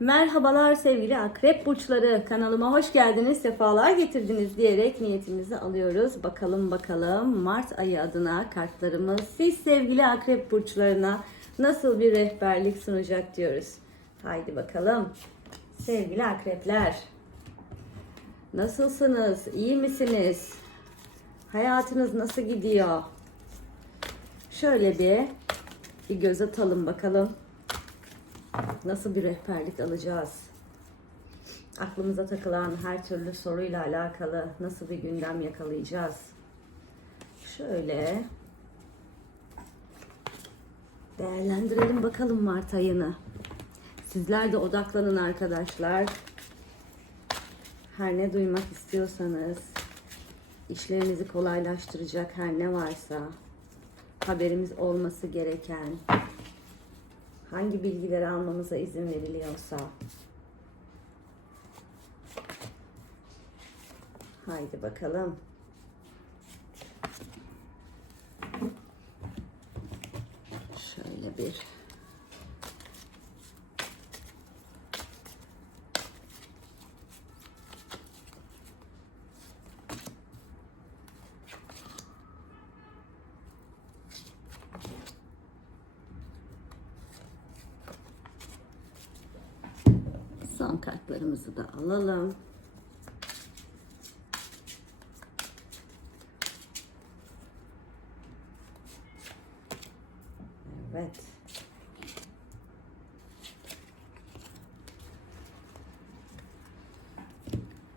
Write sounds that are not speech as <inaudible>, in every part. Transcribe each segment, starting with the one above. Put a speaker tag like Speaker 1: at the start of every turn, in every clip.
Speaker 1: Merhabalar sevgili akrep burçları. Kanalıma hoş geldiniz sefalar getirdiniz diyerek niyetimizi alıyoruz. Bakalım bakalım Mart ayı adına kartlarımız siz sevgili akrep burçlarına nasıl bir rehberlik sunacak diyoruz. Haydi bakalım. Sevgili akrepler nasılsınız? İyi misiniz? Hayatınız nasıl gidiyor? Şöyle bir bir göz atalım bakalım nasıl bir rehberlik alacağız? Aklımıza takılan her türlü soruyla alakalı nasıl bir gündem yakalayacağız? Şöyle değerlendirelim bakalım Mart ayını. Sizler de odaklanın arkadaşlar. Her ne duymak istiyorsanız, işlerinizi kolaylaştıracak her ne varsa, haberimiz olması gereken, hangi bilgileri almamıza izin veriliyorsa. Haydi bakalım. Şöyle bir son kartlarımızı da alalım. Evet.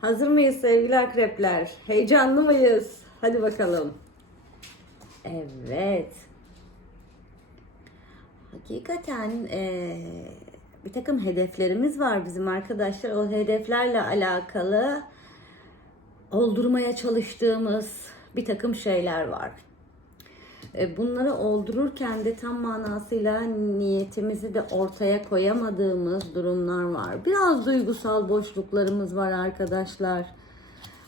Speaker 1: Hazır mıyız sevgili akrepler? Heyecanlı mıyız? Hadi bakalım. Evet. Hakikaten eee, bir takım hedeflerimiz var bizim arkadaşlar. O hedeflerle alakalı oldurmaya çalıştığımız bir takım şeyler var. E, Bunları oldururken de tam manasıyla niyetimizi de ortaya koyamadığımız durumlar var. Biraz duygusal boşluklarımız var arkadaşlar.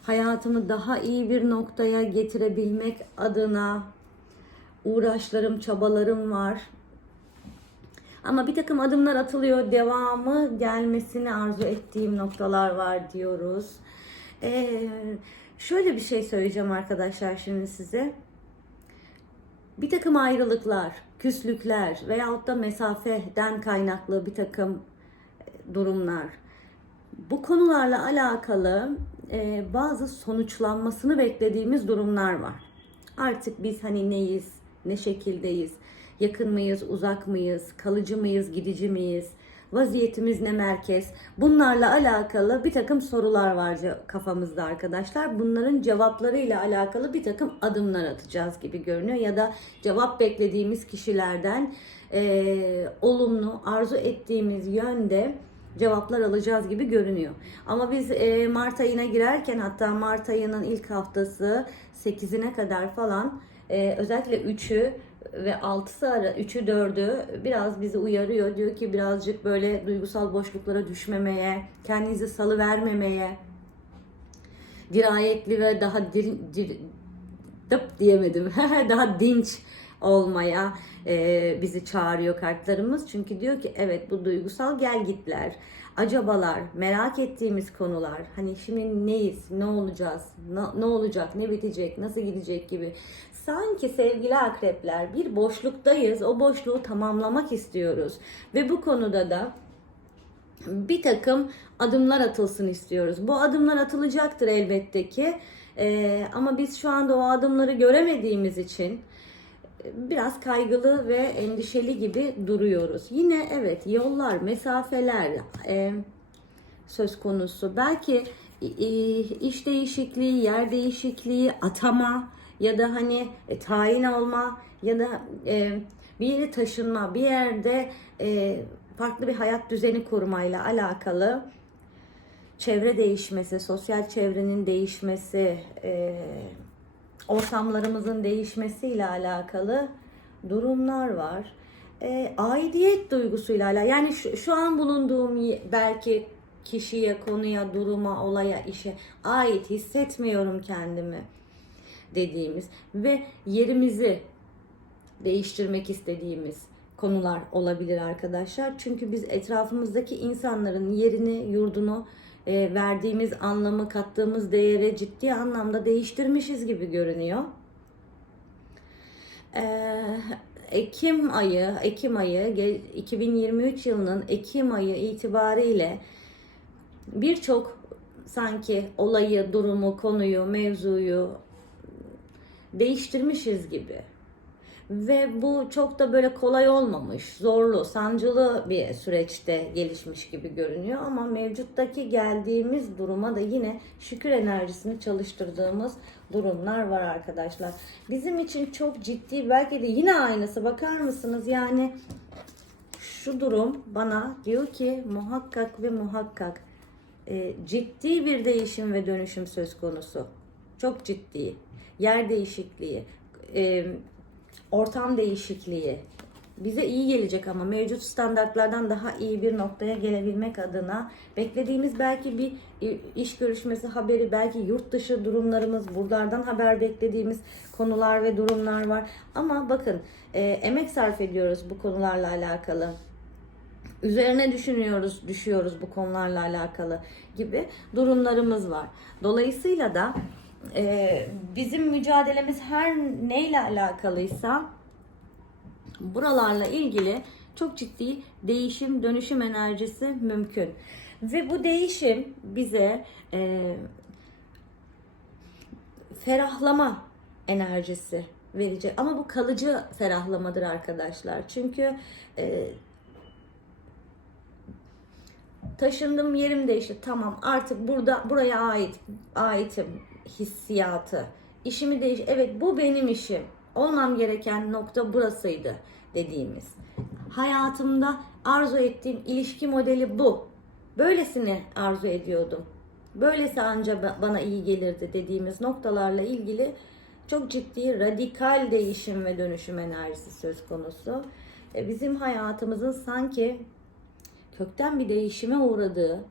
Speaker 1: Hayatımı daha iyi bir noktaya getirebilmek adına uğraşlarım, çabalarım var. Ama bir takım adımlar atılıyor. Devamı gelmesini arzu ettiğim noktalar var diyoruz. Ee, şöyle bir şey söyleyeceğim arkadaşlar şimdi size. Bir takım ayrılıklar, küslükler veyahut da mesafeden kaynaklı bir takım e, durumlar. Bu konularla alakalı e, bazı sonuçlanmasını beklediğimiz durumlar var. Artık biz hani neyiz, ne şekildeyiz, yakın mıyız, uzak mıyız, kalıcı mıyız, gidici miyiz, vaziyetimiz ne merkez? Bunlarla alakalı bir takım sorular var kafamızda arkadaşlar. Bunların cevaplarıyla alakalı bir takım adımlar atacağız gibi görünüyor. Ya da cevap beklediğimiz kişilerden eee, olumlu, arzu ettiğimiz yönde cevaplar alacağız gibi görünüyor. Ama biz eee, Mart ayına girerken hatta Mart ayının ilk haftası 8'ine kadar falan eee, özellikle 3'ü ve 6'sı ara 3'ü 4'ü biraz bizi uyarıyor. Diyor ki birazcık böyle duygusal boşluklara düşmemeye, kendinizi salı vermemeye, dirayetli ve daha dir, dir, dıp diyemedim. <laughs> daha dinç olmaya e, bizi çağırıyor kartlarımız. Çünkü diyor ki evet bu duygusal gelgitler, acabalar, merak ettiğimiz konular. Hani şimdi neyiz, ne olacağız, ne, ne olacak, ne bitecek, nasıl gidecek gibi. Sanki sevgili akrepler bir boşluktayız. O boşluğu tamamlamak istiyoruz. Ve bu konuda da bir takım adımlar atılsın istiyoruz. Bu adımlar atılacaktır elbette ki. Ee, ama biz şu anda o adımları göremediğimiz için biraz kaygılı ve endişeli gibi duruyoruz. Yine evet yollar, mesafeler e, söz konusu. Belki e, iş değişikliği, yer değişikliği, atama ya da hani e, tayin olma ya da e, bir yere taşınma, bir yerde e, farklı bir hayat düzeni kurmayla alakalı çevre değişmesi, sosyal çevrenin değişmesi, e, ortamlarımızın değişmesiyle alakalı durumlar var. E, aidiyet duygusuyla alakalı. Yani şu, şu an bulunduğum belki kişiye, konuya, duruma, olaya, işe ait hissetmiyorum kendimi dediğimiz ve yerimizi değiştirmek istediğimiz konular olabilir arkadaşlar. Çünkü biz etrafımızdaki insanların yerini, yurdunu, e, verdiğimiz anlamı, kattığımız değeri ciddi anlamda değiştirmişiz gibi görünüyor. Ee, Ekim ayı, Ekim ayı, ge- 2023 yılının Ekim ayı itibariyle birçok sanki olayı, durumu, konuyu, mevzuyu değiştirmişiz gibi. Ve bu çok da böyle kolay olmamış, zorlu, sancılı bir süreçte gelişmiş gibi görünüyor. Ama mevcuttaki geldiğimiz duruma da yine şükür enerjisini çalıştırdığımız durumlar var arkadaşlar. Bizim için çok ciddi, belki de yine aynısı bakar mısınız? Yani şu durum bana diyor ki muhakkak ve muhakkak e, ciddi bir değişim ve dönüşüm söz konusu. Çok ciddi. Yer değişikliği, e, ortam değişikliği bize iyi gelecek ama mevcut standartlardan daha iyi bir noktaya gelebilmek adına beklediğimiz belki bir e, iş görüşmesi haberi, belki yurt dışı durumlarımız, buralardan haber beklediğimiz konular ve durumlar var. Ama bakın e, emek sarf ediyoruz bu konularla alakalı üzerine düşünüyoruz, düşüyoruz bu konularla alakalı gibi durumlarımız var. Dolayısıyla da e, bizim mücadelemiz her neyle alakalıysa buralarla ilgili çok ciddi değişim, dönüşüm enerjisi mümkün. Ve bu değişim bize e, ferahlama enerjisi verecek. Ama bu kalıcı ferahlamadır arkadaşlar. Çünkü e, taşındım yerim değişti tamam artık burada buraya ait aitim hissiyatı. İşimi değiş evet bu benim işim. Olmam gereken nokta burasıydı dediğimiz. Hayatımda arzu ettiğim ilişki modeli bu. Böylesini arzu ediyordum. Böylesi anca ba- bana iyi gelirdi dediğimiz noktalarla ilgili çok ciddi radikal değişim ve dönüşüm enerjisi söz konusu. E, bizim hayatımızın sanki kökten bir değişime uğradığı,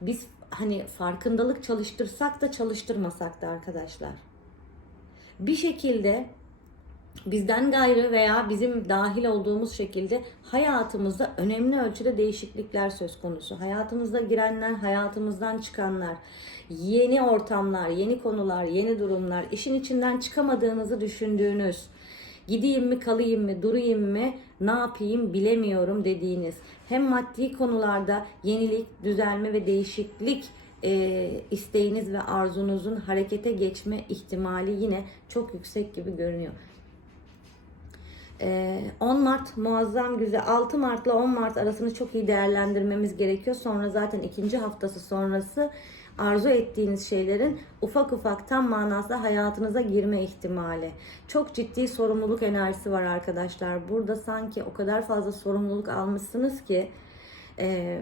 Speaker 1: biz hani farkındalık çalıştırsak da çalıştırmasak da arkadaşlar. Bir şekilde bizden gayrı veya bizim dahil olduğumuz şekilde hayatımızda önemli ölçüde değişiklikler söz konusu. Hayatımıza girenler, hayatımızdan çıkanlar, yeni ortamlar, yeni konular, yeni durumlar, işin içinden çıkamadığınızı düşündüğünüz, gideyim mi kalayım mı durayım mı ne yapayım bilemiyorum dediğiniz hem maddi konularda yenilik düzelme ve değişiklik e, isteğiniz ve arzunuzun harekete geçme ihtimali yine çok yüksek gibi görünüyor. Ee, 10 Mart muazzam güzel. 6 Mart ile 10 Mart arasını çok iyi değerlendirmemiz gerekiyor. Sonra zaten ikinci haftası sonrası arzu ettiğiniz şeylerin ufak ufak tam manasında hayatınıza girme ihtimali. Çok ciddi sorumluluk enerjisi var arkadaşlar. Burada sanki o kadar fazla sorumluluk almışsınız ki e,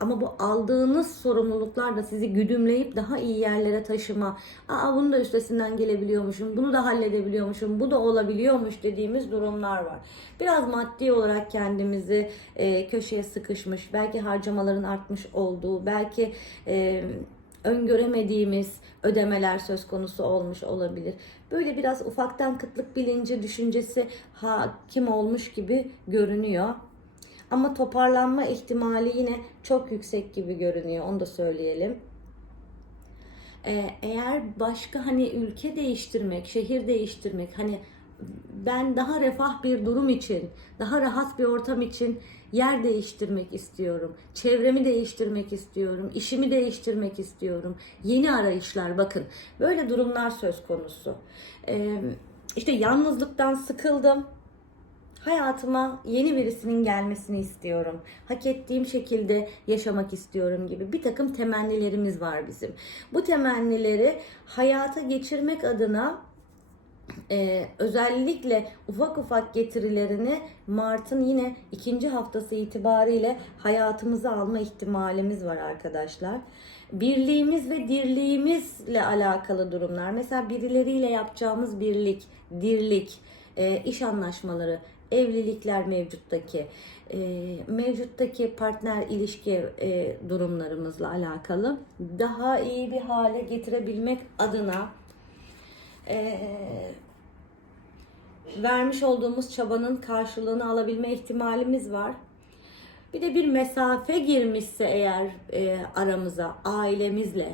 Speaker 1: ama bu aldığınız sorumluluklar da sizi güdümleyip daha iyi yerlere taşıma. Aa bunu da üstesinden gelebiliyormuşum, bunu da halledebiliyormuşum, bu da olabiliyormuş dediğimiz durumlar var. Biraz maddi olarak kendimizi e, köşeye sıkışmış, belki harcamaların artmış olduğu, belki e, öngöremediğimiz ödemeler söz konusu olmuş olabilir. Böyle biraz ufaktan kıtlık bilinci, düşüncesi hakim olmuş gibi görünüyor. Ama toparlanma ihtimali yine çok yüksek gibi görünüyor. Onu da söyleyelim. Ee, eğer başka hani ülke değiştirmek, şehir değiştirmek, hani ben daha refah bir durum için, daha rahat bir ortam için yer değiştirmek istiyorum. Çevremi değiştirmek istiyorum. işimi değiştirmek istiyorum. Yeni arayışlar bakın. Böyle durumlar söz konusu. Ee, işte yalnızlıktan sıkıldım hayatıma yeni birisinin gelmesini istiyorum. Hak ettiğim şekilde yaşamak istiyorum gibi bir takım temennilerimiz var bizim. Bu temennileri hayata geçirmek adına e, özellikle ufak ufak getirilerini Mart'ın yine ikinci haftası itibariyle hayatımıza alma ihtimalimiz var arkadaşlar. Birliğimiz ve dirliğimizle alakalı durumlar. Mesela birileriyle yapacağımız birlik, dirlik, e, iş anlaşmaları, evlilikler mevcuttaki, e, mevcuttaki partner ilişki e, durumlarımızla alakalı daha iyi bir hale getirebilmek adına e, vermiş olduğumuz çabanın karşılığını alabilme ihtimalimiz var. Bir de bir mesafe girmişse eğer e, aramıza ailemizle,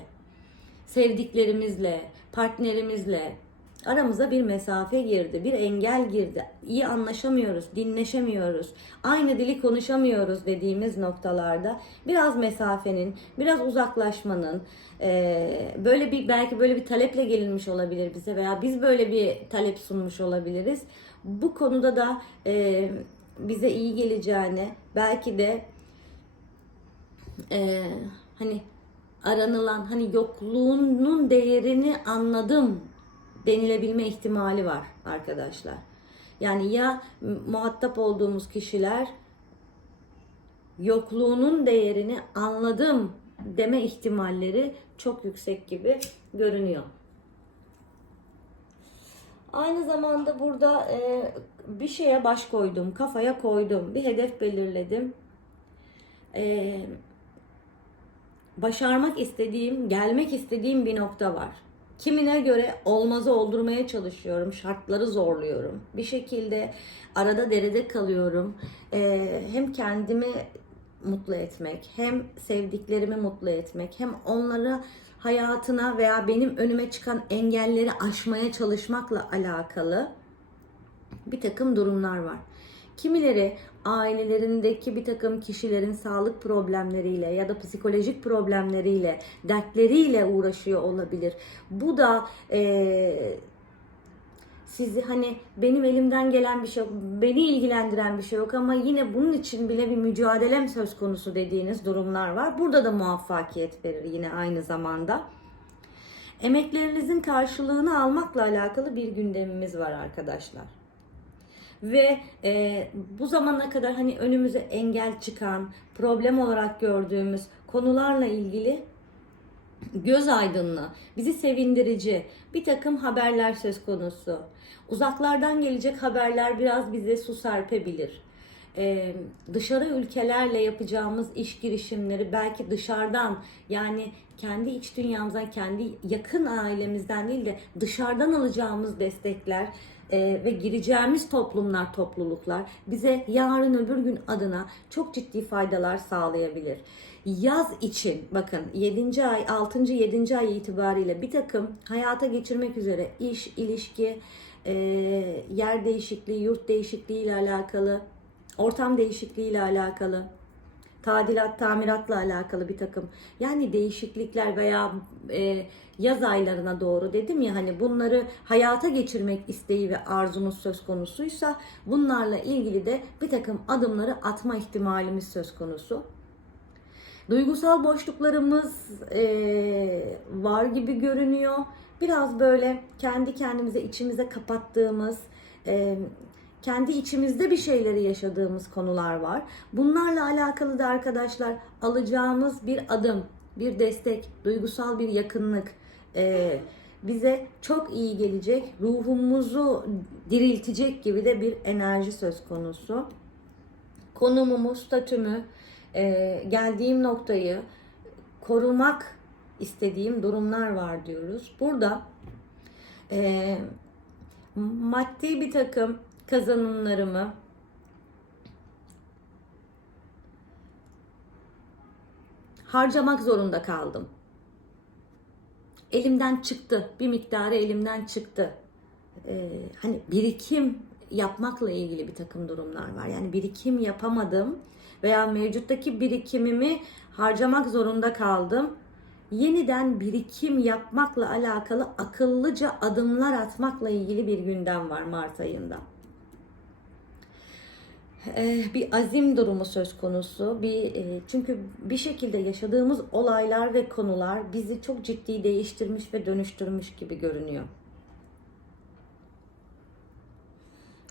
Speaker 1: sevdiklerimizle, partnerimizle aramıza bir mesafe girdi, bir engel girdi. İyi anlaşamıyoruz, dinleşemiyoruz, aynı dili konuşamıyoruz dediğimiz noktalarda biraz mesafenin, biraz uzaklaşmanın, e, böyle bir belki böyle bir taleple gelinmiş olabilir bize veya biz böyle bir talep sunmuş olabiliriz. Bu konuda da e, bize iyi geleceğini, belki de e, hani aranılan hani yokluğunun değerini anladım denilebilme ihtimali var arkadaşlar. Yani ya muhatap olduğumuz kişiler yokluğunun değerini anladım deme ihtimalleri çok yüksek gibi görünüyor. Aynı zamanda burada e, bir şeye baş koydum, kafaya koydum, bir hedef belirledim. E, başarmak istediğim, gelmek istediğim bir nokta var. Kimine göre olmazı oldurmaya çalışıyorum, şartları zorluyorum. Bir şekilde arada derede kalıyorum. Ee, hem kendimi mutlu etmek, hem sevdiklerimi mutlu etmek, hem onları hayatına veya benim önüme çıkan engelleri aşmaya çalışmakla alakalı bir takım durumlar var. Kimileri ailelerindeki bir takım kişilerin sağlık problemleriyle ya da psikolojik problemleriyle, dertleriyle uğraşıyor olabilir. Bu da eee sizi hani benim elimden gelen bir şey yok, beni ilgilendiren bir şey yok ama yine bunun için bile bir mücadelem söz konusu dediğiniz durumlar var. Burada da muvaffakiyet verir yine aynı zamanda. Emeklerinizin karşılığını almakla alakalı bir gündemimiz var arkadaşlar ve e, bu zamana kadar hani önümüze engel çıkan, problem olarak gördüğümüz konularla ilgili göz aydınlığı, bizi sevindirici bir takım haberler söz konusu. Uzaklardan gelecek haberler biraz bize su serpebilir. Ee, dışarı ülkelerle yapacağımız iş girişimleri belki dışarıdan yani kendi iç dünyamızdan, kendi yakın ailemizden değil de dışarıdan alacağımız destekler e, ve gireceğimiz toplumlar, topluluklar bize yarın öbür gün adına çok ciddi faydalar sağlayabilir. Yaz için bakın 7. ay, 6. 7. ay itibariyle bir takım hayata geçirmek üzere iş, ilişki, e, yer değişikliği, yurt değişikliği ile alakalı, ortam değişikliği ile alakalı tadilat, tamiratla alakalı bir takım yani değişiklikler veya e, yaz aylarına doğru dedim ya hani bunları hayata geçirmek isteği ve arzunuz söz konusuysa bunlarla ilgili de bir takım adımları atma ihtimalimiz söz konusu. Duygusal boşluklarımız e, var gibi görünüyor. Biraz böyle kendi kendimize içimize kapattığımız, e, kendi içimizde bir şeyleri yaşadığımız konular var. Bunlarla alakalı da arkadaşlar alacağımız bir adım, bir destek, duygusal bir yakınlık e, bize çok iyi gelecek, ruhumuzu diriltecek gibi de bir enerji söz konusu. Konumumu, statümü, e, geldiğim noktayı korumak istediğim durumlar var diyoruz. Burada e, maddi bir takım kazanımlarımı harcamak zorunda kaldım. Elimden çıktı. Bir miktarı elimden çıktı. Ee, hani birikim yapmakla ilgili bir takım durumlar var. Yani birikim yapamadım veya mevcuttaki birikimimi harcamak zorunda kaldım. Yeniden birikim yapmakla alakalı akıllıca adımlar atmakla ilgili bir gündem var Mart ayında. Ee, bir azim durumu söz konusu. Bir e, çünkü bir şekilde yaşadığımız olaylar ve konular bizi çok ciddi değiştirmiş ve dönüştürmüş gibi görünüyor.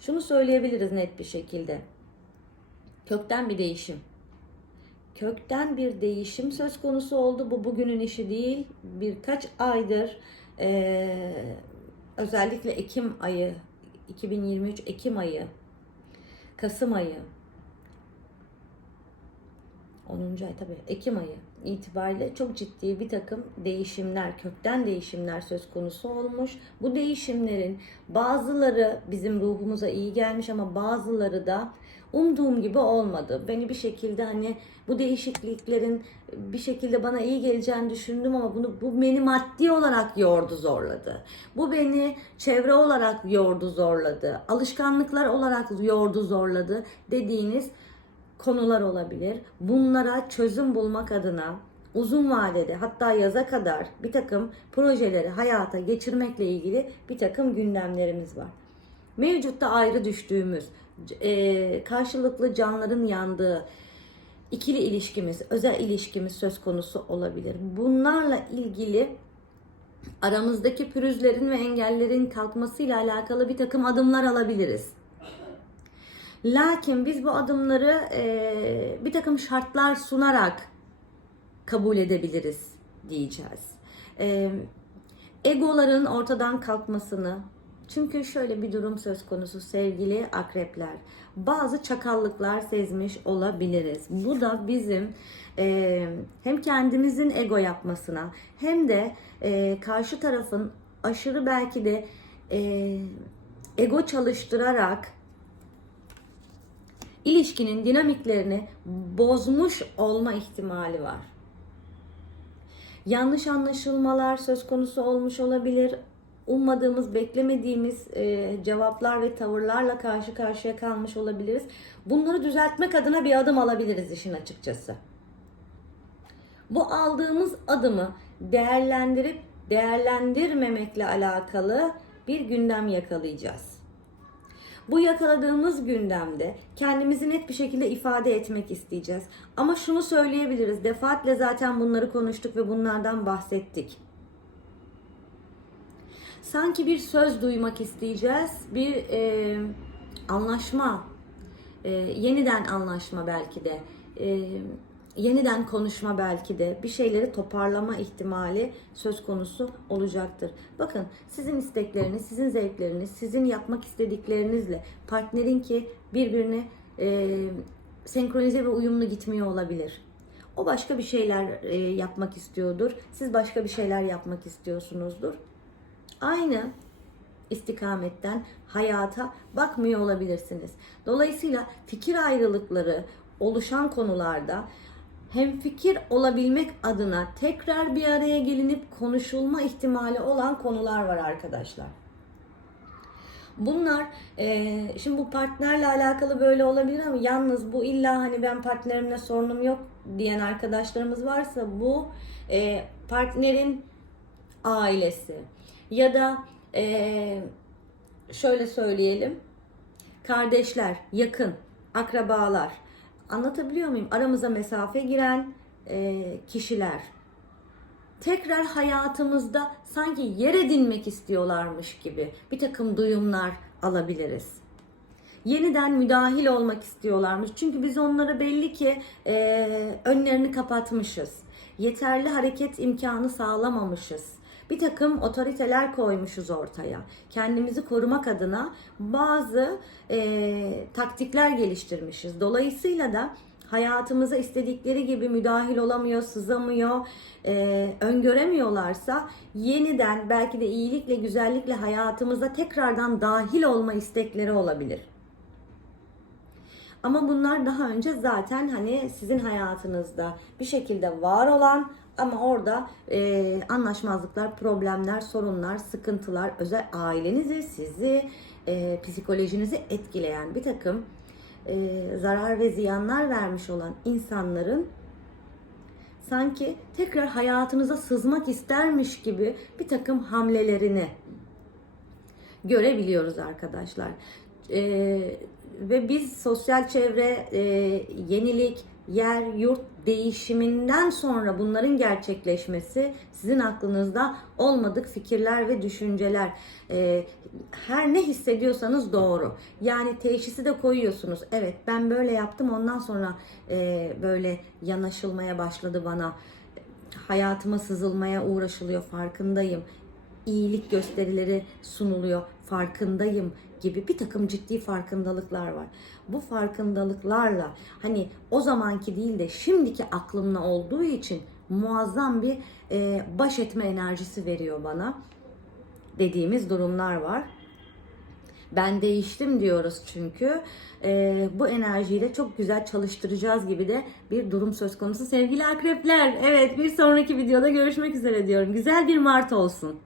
Speaker 1: Şunu söyleyebiliriz net bir şekilde. Kökten bir değişim. Kökten bir değişim söz konusu oldu. Bu bugünün işi değil. Birkaç aydır e, özellikle Ekim ayı 2023 Ekim ayı Kasım ayı 10. ay tabii Ekim ayı itibariyle çok ciddi bir takım değişimler, kökten değişimler söz konusu olmuş. Bu değişimlerin bazıları bizim ruhumuza iyi gelmiş ama bazıları da umduğum gibi olmadı. Beni bir şekilde hani bu değişikliklerin bir şekilde bana iyi geleceğini düşündüm ama bunu bu beni maddi olarak yordu, zorladı. Bu beni çevre olarak yordu, zorladı. Alışkanlıklar olarak yordu, zorladı dediğiniz konular olabilir. Bunlara çözüm bulmak adına uzun vadede hatta yaza kadar bir takım projeleri hayata geçirmekle ilgili bir takım gündemlerimiz var. Mevcutta ayrı düştüğümüz, e, karşılıklı canların yandığı ikili ilişkimiz, özel ilişkimiz söz konusu olabilir. Bunlarla ilgili aramızdaki pürüzlerin ve engellerin kalkmasıyla alakalı bir takım adımlar alabiliriz. Lakin biz bu adımları e, bir takım şartlar sunarak kabul edebiliriz diyeceğiz. E, egoların ortadan kalkmasını, çünkü şöyle bir durum söz konusu sevgili akrepler. Bazı çakallıklar sezmiş olabiliriz. Bu da bizim e, hem kendimizin ego yapmasına hem de e, karşı tarafın aşırı belki de e, ego çalıştırarak ilişkinin dinamiklerini bozmuş olma ihtimali var. Yanlış anlaşılmalar söz konusu olmuş olabilir. Ummadığımız, beklemediğimiz e, cevaplar ve tavırlarla karşı karşıya kalmış olabiliriz. Bunları düzeltmek adına bir adım alabiliriz işin açıkçası. Bu aldığımız adımı değerlendirip değerlendirmemekle alakalı bir gündem yakalayacağız. Bu yakaladığımız gündemde kendimizi net bir şekilde ifade etmek isteyeceğiz. Ama şunu söyleyebiliriz. Defaatle zaten bunları konuştuk ve bunlardan bahsettik. Sanki bir söz duymak isteyeceğiz. Bir e, anlaşma, e, yeniden anlaşma belki de. E, yeniden konuşma belki de bir şeyleri toparlama ihtimali söz konusu olacaktır. Bakın sizin istekleriniz, sizin zevkleriniz, sizin yapmak istediklerinizle partnerin ki birbirine e, senkronize ve uyumlu gitmiyor olabilir. O başka bir şeyler e, yapmak istiyordur. Siz başka bir şeyler yapmak istiyorsunuzdur. Aynı istikametten hayata bakmıyor olabilirsiniz. Dolayısıyla fikir ayrılıkları oluşan konularda hem fikir olabilmek adına tekrar bir araya gelinip konuşulma ihtimali olan konular var arkadaşlar. Bunlar e, şimdi bu partnerle alakalı böyle olabilir ama yalnız bu illa hani ben partnerimle sorunum yok diyen arkadaşlarımız varsa bu e, partnerin ailesi ya da e, şöyle söyleyelim kardeşler, yakın, akrabalar Anlatabiliyor muyum? Aramıza mesafe giren e, kişiler tekrar hayatımızda sanki yer edinmek istiyorlarmış gibi bir takım duyumlar alabiliriz. Yeniden müdahil olmak istiyorlarmış. Çünkü biz onlara belli ki e, önlerini kapatmışız. Yeterli hareket imkanı sağlamamışız bir takım otoriteler koymuşuz ortaya. Kendimizi korumak adına bazı e, taktikler geliştirmişiz. Dolayısıyla da hayatımıza istedikleri gibi müdahil olamıyor, sızamıyor, e, öngöremiyorlarsa yeniden belki de iyilikle, güzellikle hayatımıza tekrardan dahil olma istekleri olabilir. Ama bunlar daha önce zaten hani sizin hayatınızda bir şekilde var olan ama orada e, anlaşmazlıklar, problemler, sorunlar, sıkıntılar, özel ailenizi, sizi, e, psikolojinizi etkileyen bir takım e, zarar ve ziyanlar vermiş olan insanların sanki tekrar hayatınıza sızmak istermiş gibi bir takım hamlelerini görebiliyoruz arkadaşlar. E, ve biz sosyal çevre, e, yenilik, yer, yurt değişiminden sonra bunların gerçekleşmesi sizin aklınızda olmadık fikirler ve düşünceler. Ee, her ne hissediyorsanız doğru. Yani teşhisi de koyuyorsunuz. Evet ben böyle yaptım ondan sonra e, böyle yanaşılmaya başladı bana. Hayatıma sızılmaya uğraşılıyor farkındayım iyilik gösterileri sunuluyor. Farkındayım gibi bir takım ciddi farkındalıklar var. Bu farkındalıklarla hani o zamanki değil de şimdiki aklımla olduğu için muazzam bir e, baş etme enerjisi veriyor bana dediğimiz durumlar var. Ben değiştim diyoruz çünkü. Ee, bu enerjiyle çok güzel çalıştıracağız gibi de bir durum söz konusu. Sevgili akrepler, evet bir sonraki videoda görüşmek üzere diyorum. Güzel bir Mart olsun.